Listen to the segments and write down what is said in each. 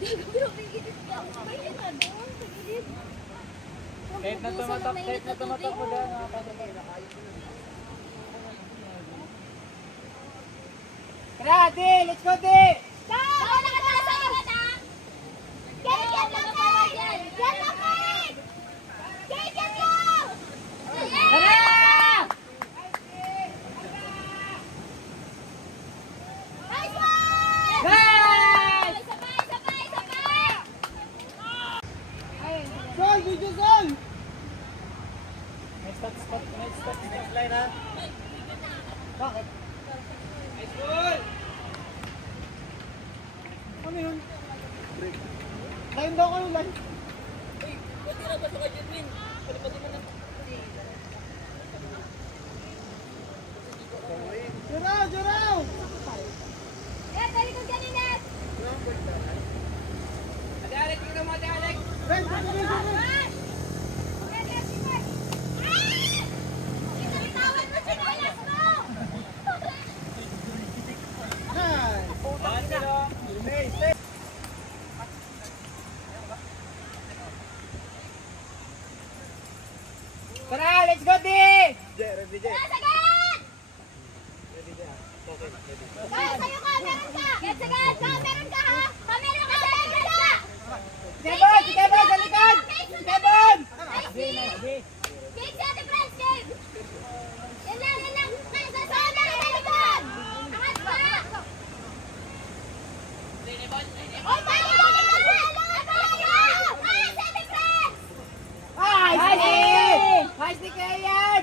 Kahit na tumatak mo dyan, nakapasok. Tara, Di! Let's go, Di! Sol! Video Sol! May stop line ha? Bakit? Nice goal! Ano yun? Break. Kain daw kayo lang. Uy, buti na pasok ka dyan, Win. Pati mo na. Juraw! Juraw! Ate-Alex, tingnan mo, Ate-Alex. Red! Tara, let's go, Di! Ready, Jay. Kevin! Si Kevin, sa likod! Kevin! Nice ni Kayan!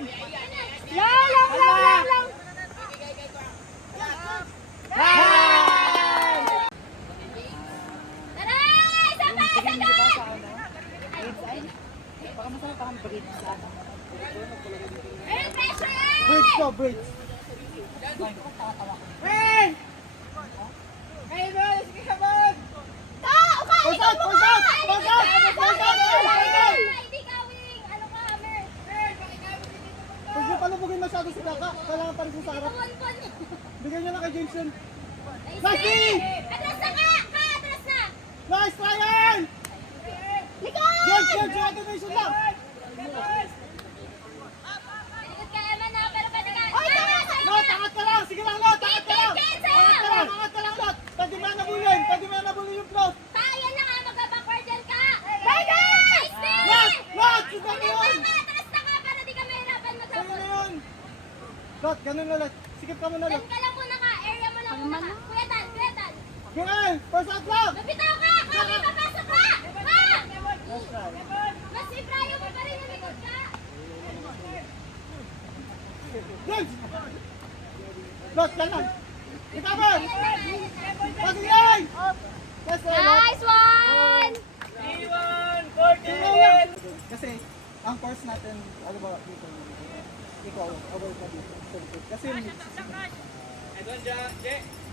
Lang! Bridge ko, bridge. Hey! Hey, boy! Sige ka, boy! Force out! Force out! Force out! Force out! Huwag niyo palubugin masyado si Kaka. Kailangan pa rin sa harap. Bigyan niyo na kay Jameson. Nice try yan! George, automation lang! Lot, angat ka lang! Sige lang, Lot! Angat ka lang! Angat ka lang, Lot! Pwede mo na nabulin yung float! Lot! Sige na yun! Sige na yun! Lot, ganun ulit. Sikip ka muna, Lot. Ganun! First out lang! Nice try. James! Lot, yan lang! Itaban! Passing line! Yes, sir, Lot. Nice one! Kasi, ang course natin, ano ba dito? Ikaw, awal ka dito. Kasi,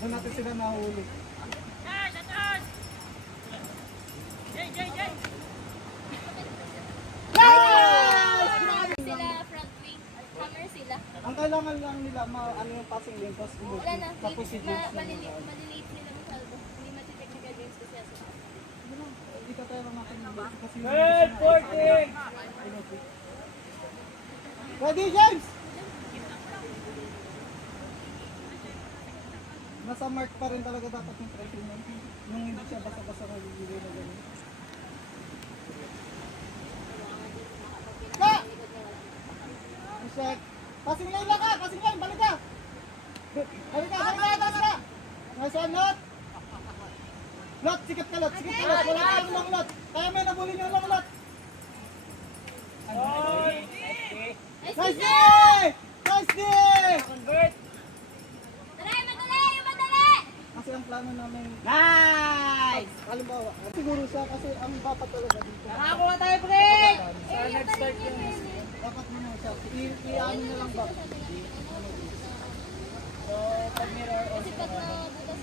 doon natin sila nahuli. Sila front wing. Hammer sila. Ang kailangan lang nila, ano yung passing lane, tapos Wala na. tapos si James lang. Malilate nila masyado. Hindi mati-technical games kasi asa. Hindi ka tayo lang natin yung basic kasi Good, 14! Ready, James! Nasa mark pa rin talaga dapat yung pressing nun. Nung hindi siya basta-basta nagigilay na gano'n. Ka! Reset! Passing lane lang ka! Passing lane! Balik ka! Balik ka! Taas ka! Nice one, Lot! Lot! Sikip ka, Lot! Sikip ka, Lot! Wala ka lang, Lot! Kaya may nabulin yung lang, Lot! Nice day! Nice day! Convert! Kasi ang plano namin, Nice! halimbawa, siguro siya kasi ang dapat talaga dito. Nakakuha tayo, break! Sa next start yung dapat mo na siya. I-ano na lang ba? So, pag mirror on Sikat na butas.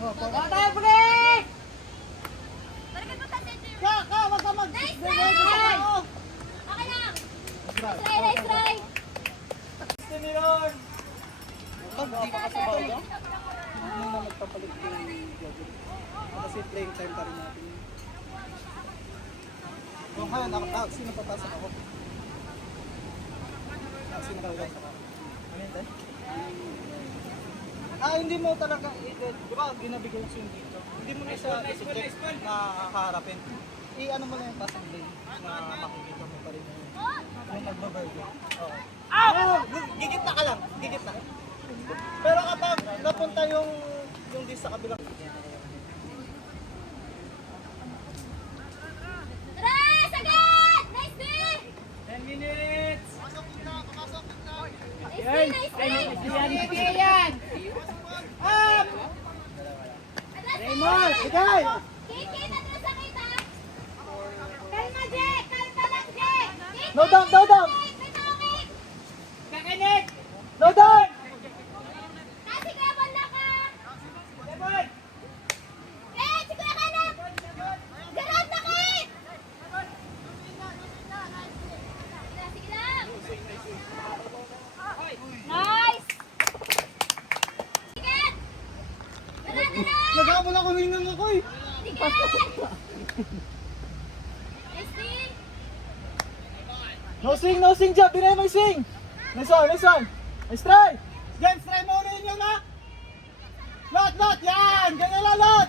Nakakuha tayo, break! Ka! Wag ka mag... Nice Nice try! Oo. Okay lang. Try. Nice try. Gusto ni Ron! Pag di ka kasi ba ito? Hindi na nagpapalit yung gagawin. kasi playing time pa rin natin. Kung ngayon, sino papasok ako? Sino kalagay sa ako? Ano yun tayo? Hindi mo talaga, di ba ginabigay yung swing dito? Hindi mo na siya i-subject na haharapin. I-ano mo na yung passing lane na makikita mo pa rin yung nagbabargo. Oo. Gigit na ka lang, gigit na. Pero kapag napunta yung di sa kabilang. Tara! Sagad! Nice day! 10 minutes! Nice day! Nice day! Sige yan! Up! Raymond! Sigay! Kiki, natras sa kita! Kalma, Jack! Kalma lang, Jack! Kiki! No down, no down! Pitokit! Kakinig! No down! Kasi kaya wala ka! Lemon! Kit! Sigura ka na! Garot na, Kit! Sige lang! Nice! Sige! Garot na! Nagkamula ko hingang ako eh. Sige! Nice day! No swing Jab, dinay may swing! Nice one, nice one! Nice try! James, try mo ulit yun ha! Lot, yan! Ganyan lang, lot!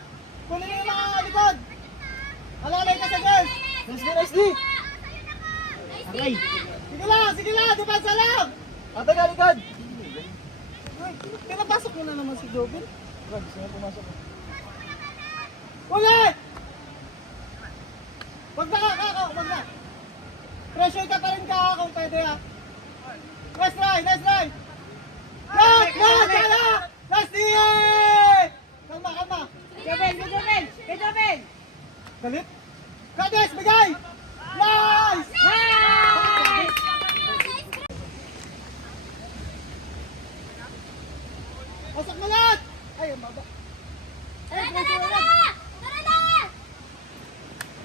Kunin mo yung mga likod! Alalay ka sa James! Nice D, nice D! Nice day! Sige lang! Depensa lang! Ate ka, likod! Ay, pinapasok mo na naman si Jobin. Gusto niya pumasok. Ulit! Wag na ka, wag na! Pressure ka pa rin ka kung pwede ha. Nice try! Lot! Kala! Last day! Kalma! Jobin! Galit? Kades, bigay! Nice! Nice! Pasok mo lahat! Ay, ang baba. Tara! Tara na!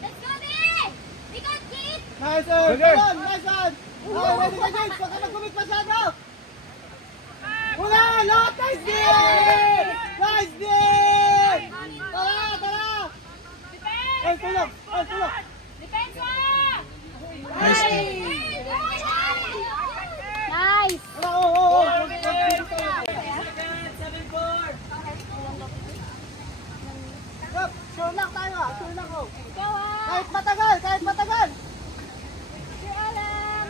Let's go, B! Ikot, Kit! Nice one! Nice one! Okay, ready ka, James! Huwag ka mag-commit masyado! Wala! Lot! Nice day! Nice day! Tara! Ay, tulog! Depensa! Nice Nice! Oo! 7-4! Sure lang tayo ah! Sure lang oh! Ikaw ah! Kahit matagal! Sure alam!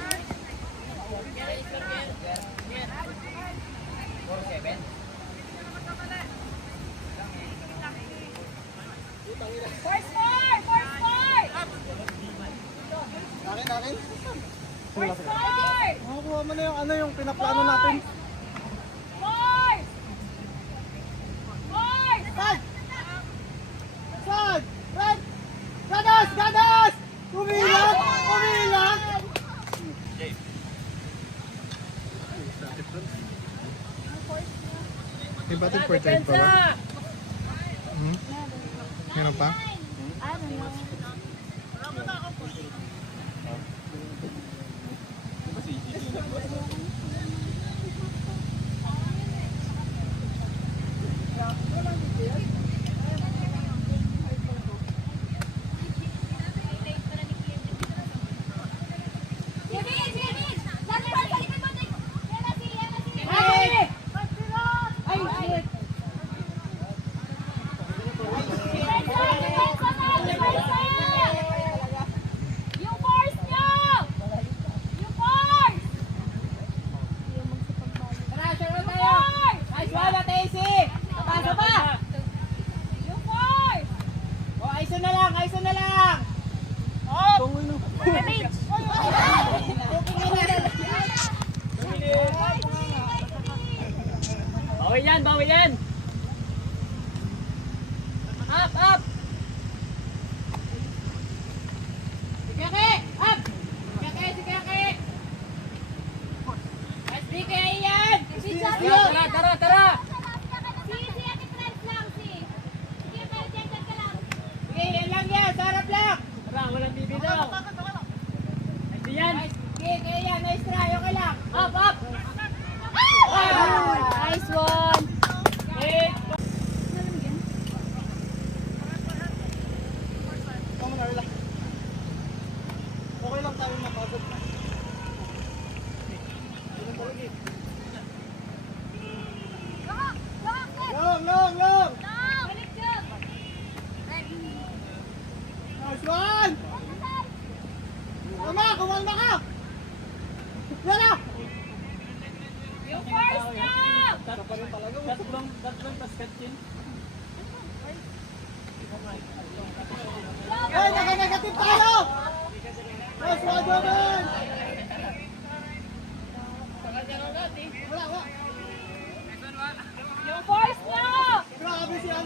Force four! Akin? Force four! Makakuha mo na yung pinaplano natin. Force! Side! Right! Gadas! Kumilang! May battle for third pa ba? Meron pa? I don't know. Yung force nyo! Yung force! Tara, sure tayo! Nice one, Ate AC! Pasa pa! Yung force! Ayusin na lang! Bawi yan! Up! Sige, up! Sige! Nice big kaya yan! Tara! Si Ate Franz lang, si. Sige, pero dyan ka lang. Sige, yan lang yan! Sarap lang! Tara, walang bibitaw! Nice yan! Sige, kaya yan! Nice try! Okay lang! Up! Nice one! Eight!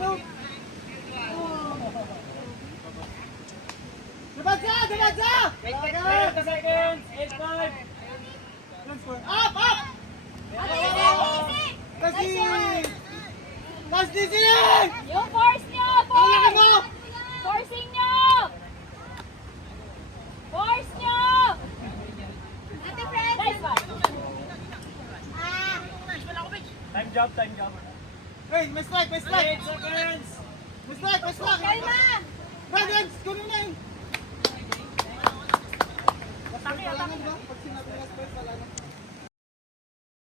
no? Debansa! Debansa! 30 seconds. 8-5. Up! Up! Kasi! Last decision! Yung force nyo! Ang laki mo! Forcing nyo! Force nyo! Ate Fred! Nice one! Ah! Time job, time job. Hey, may strike, may strike! 8 seconds. May strike, may strike! Kalma! Brandon, kunin na yun!